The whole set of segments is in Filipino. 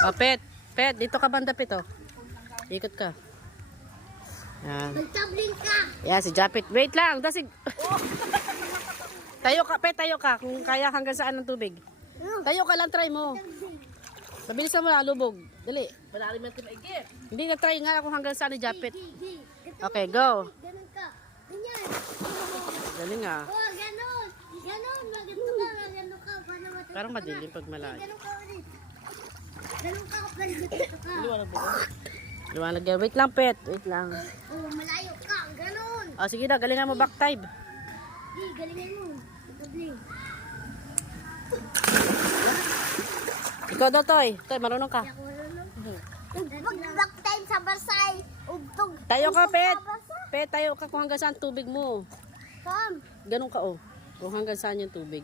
Oh, Pet. Pet, dito ka banda, Pet, oh. Ikot ka. Yan. Magtabling ka. Yan, si Japet. Wait lang. Dasig. Tayo ka, Pet, tayo ka. Kung kaya hanggang saan ng tubig. Tayo ka lang, try mo. Mabilisan mo na, lubog. Dali. Hindi na-try nga ako hanggang saan ni Japet. Okay, go. Ganun ka. Ganyan. Galing ah. Oh, ganun. Ganun. Magano ka. Magano ka. Para matuto Parang ka. madilim pag malayo. Ganun ka ulit. Ganun ka kapag matuto ka. Luwanag yan. Wait lang, Pet. Wait lang. Oh, malayo ka. Ganun. Oh, sige na, galingan mo back dive. Galingan mo. Magtabling. Ikaw daw, Toy. Toy, marunong ka. Ako marunong. Mag-back time sa Barsay. Ugtog. Tayo ka, Ugtog Pet. sa Barsay. Pet, tayo ka kung hanggang saan tubig mo. Tom. Ganun ka, oh. Kung hanggang saan yung tubig.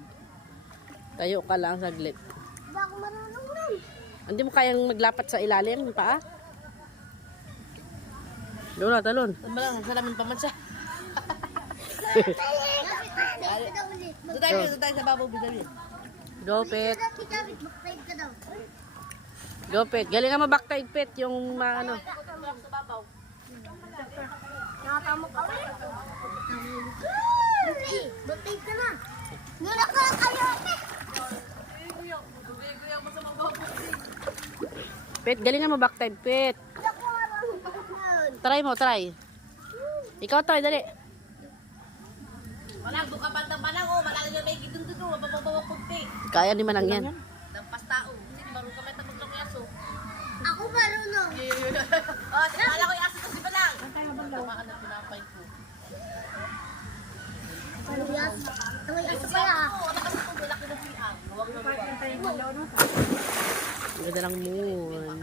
Tayo ka lang saglit. Ba ako marunong nun. Hindi mo kayang maglapat sa ilalim ng paa? Doon na, talon. Malang, salamin pa man siya. Dapat Doon tayo sa babaw, bisabi. Go, Pet. Dapat back ka daw. Go, Pet. Galingan mo back dive, Pet. Yung ano. Nakatamo ka ulit. Batay ka na. Muna ka kayo. Pet, galingan mo back dive, Pet. Ako marunong. Try mo, try. Ikaw, Toy, dali. Wala, buka bandang manang, oh. Malala nyo may gitong dudo, mababawa kunti. Kaya ni Manang yan. Dampas tao. Sige, baro ka may tabag lang yaso. Ako marunong. Oh, sinala ko yung aso to, si Balang. Tamaan na pinapay ko. Ang aso pala. Oo, nakasito ko, laki ng PR. Huwag na luwa. Ang ganda lang moon.